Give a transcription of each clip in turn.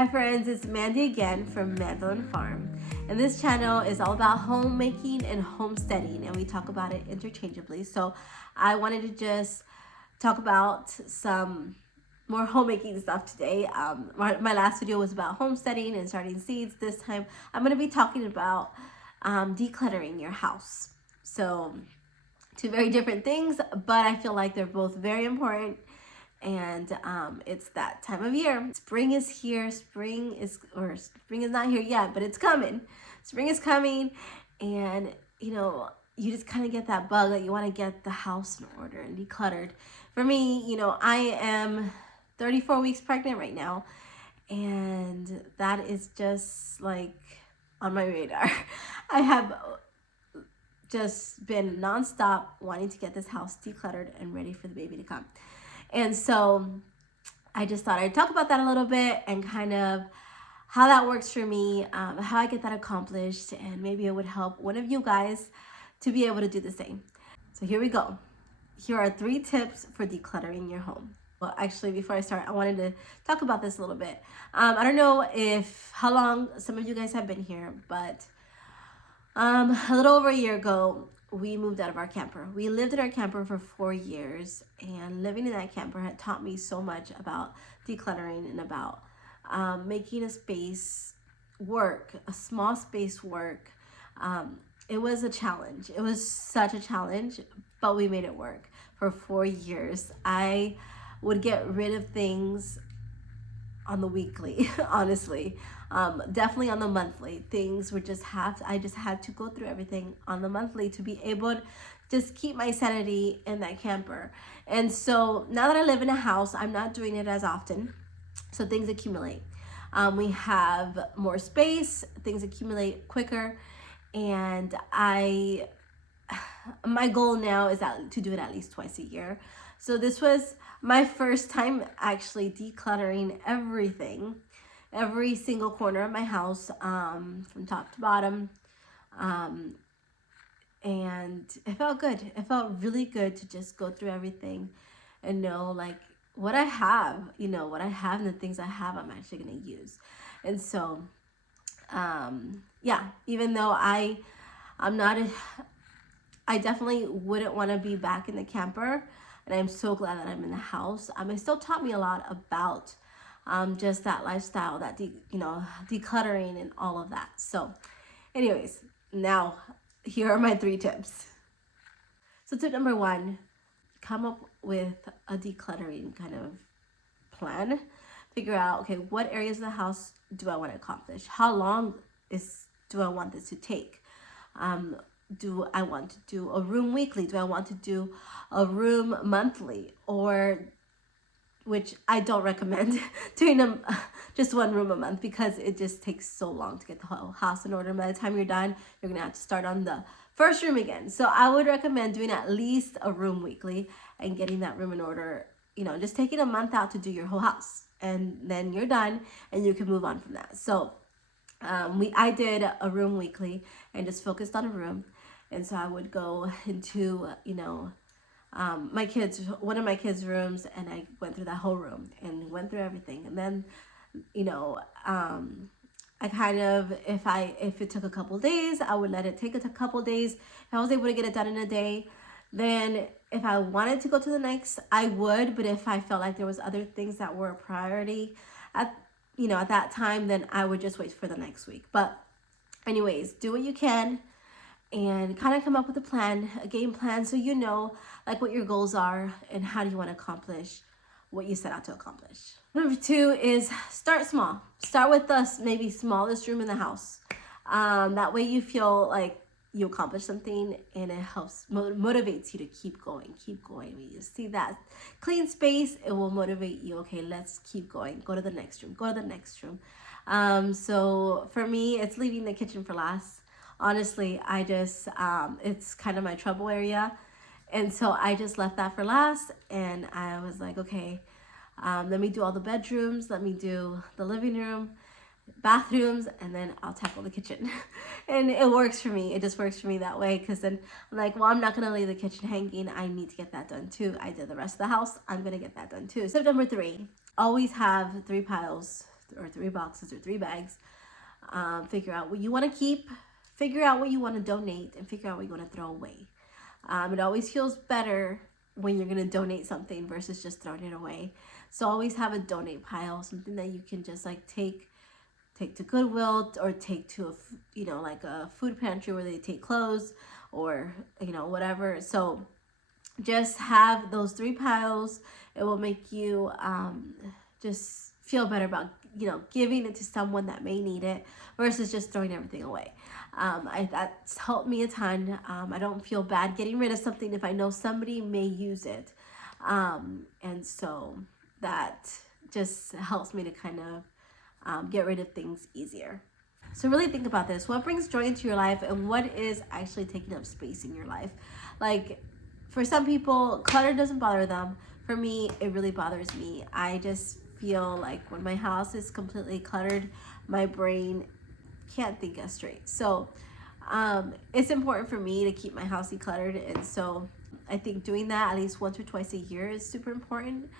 Hi friends, it's Mandy again from Mandolin Farm. And this channel is all about homemaking and homesteading, and we talk about it interchangeably. So I wanted to just talk about some more homemaking stuff today. My last video was about homesteading and starting seeds. This time I'm going to be talking about decluttering your house. So two very different things, but I feel like they're both very important. And it's that time of year. Spring is here. Spring is not here yet, but it's coming. Spring is coming, and you just kind of get that bug that you want to get the house in order and decluttered. For me, I am 34 weeks pregnant right now, and that is just like on my radar. I have just been nonstop wanting to get this house decluttered and ready for the baby to come. And so I just thought I'd talk about that a little bit and kind of how that works for me, how I get that accomplished, and maybe it would help one of you guys to be able to do the same. So here we go. Here are 3 tips for decluttering your home. Well, actually, before I start, I wanted to talk about this a little bit. I don't know how long some of you guys have been here, but a little over a year ago, we moved out of our camper. We lived in our camper for 4 years, and living in that camper had taught me so much about decluttering and about making a space work, a small space work. It was a challenge. It was such a challenge, but we made it work. For 4 years, I would get rid of things on the weekly, honestly. Definitely on the monthly. Things would I just had to go through everything on the monthly to be able to just keep my sanity in that camper. And so now that I live in a house, I'm not doing it as often. So things accumulate. We have more space, things accumulate quicker. And my goal now is to do it at least twice a year. So this was my first time actually decluttering everything, every single corner of my house, from top to bottom. And it felt good. It felt really good to just go through everything and know like what I have, what I have and the things I have I'm actually going to use. And so, yeah, even though I definitely wouldn't want to be back in the camper, and I'm so glad that I'm in the house. It still taught me a lot about just that lifestyle, that decluttering and all of that. So anyways, now here are my 3 tips. So tip number 1, come up with a decluttering kind of plan. Figure out, okay, what areas of the house do I want to accomplish? How long do I want this to take? Do I want to do a room weekly? Do I want to do a room monthly? Or, which I don't recommend doing just one room a month, because it just takes so long to get the whole house in order. By the time you're done, you're gonna have to start on the first room again. So I would recommend doing at least a room weekly and getting that room in order, just taking a month out to do your whole house, and then you're done and you can move on from that. So I did a room weekly and just focused on a room. And so I would go into, one of my kids' rooms, and I went through that whole room and went through everything. And then, I kind of, if it took a couple days, I would let it take a couple days. If I was able to get it done in a day, then if I wanted to go to the next, I would. But if I felt like there was other things that were a priority at that time, then I would just wait for the next week. But anyways, do what you can and kind of come up with a game plan, so like what your goals are and how do you want to accomplish what you set out to accomplish. Number 2 is start small. Start with the maybe smallest room in the house. That way you feel like you accomplished something, and it helps motivates you to keep going. When you see that clean space, it will motivate you. Okay, let's keep going. Go to the next room. So for me, it's leaving the kitchen for last. Honestly, I just, it's kind of my trouble area. And so I just left that for last, and I was like, okay, let me do all the bedrooms, let me do the living room, bathrooms, and then I'll tackle the kitchen. And it works for me. It just works for me that way, because then I'm like, well, I'm not going to leave the kitchen hanging. I need to get that done too. I did the rest of the house. I'm going to get that done too. Step number 3, always have 3 piles or 3 boxes or 3 bags. Figure out what you want to keep, figure out what you want to donate, and figure out what you want to throw away. It always feels better when you're going to donate something versus just throwing it away. So always have a donate pile, something that you can just like take to Goodwill, or take to like a food pantry where they take clothes, or whatever. So just have those 3 piles. It will make you just feel better about giving it to someone that may need it versus just throwing everything away. That's helped me a ton. I don't feel bad getting rid of something if I know somebody may use it, and so that just helps me to kind of get rid of things easier. So really think about this. What brings joy into your life, and what is actually taking up space in your life? Like, for some people, clutter doesn't bother them. For me, it really bothers me. I just feel like when my house is completely cluttered, my brain can't think as straight. So it's important for me to keep my house decluttered, and so I think doing that at least once or twice a year is super important,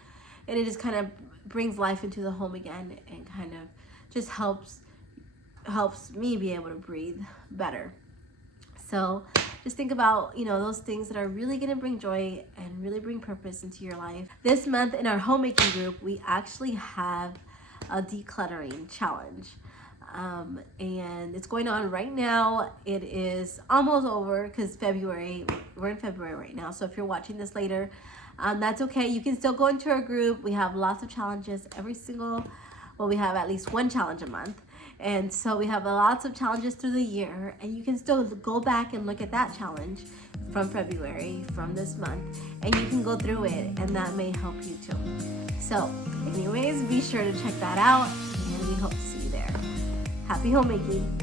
and it just kind of brings life into the home again, and kind of just helps me be able to breathe better. So just think about, those things that are really going to bring joy and really bring purpose into your life. This month in our homemaking group, we actually have a decluttering challenge. And it's going on right now. It is almost over because we're in February right now. So if you're watching this later, that's okay. You can still go into our group. We have lots of challenges we have at least one challenge a month. And so we have lots of challenges through the year, and you can still go back and look at that challenge from February, from this month, and you can go through it, and that may help you too. So anyways, be sure to check that out, and we hope to see you there. Happy homemaking.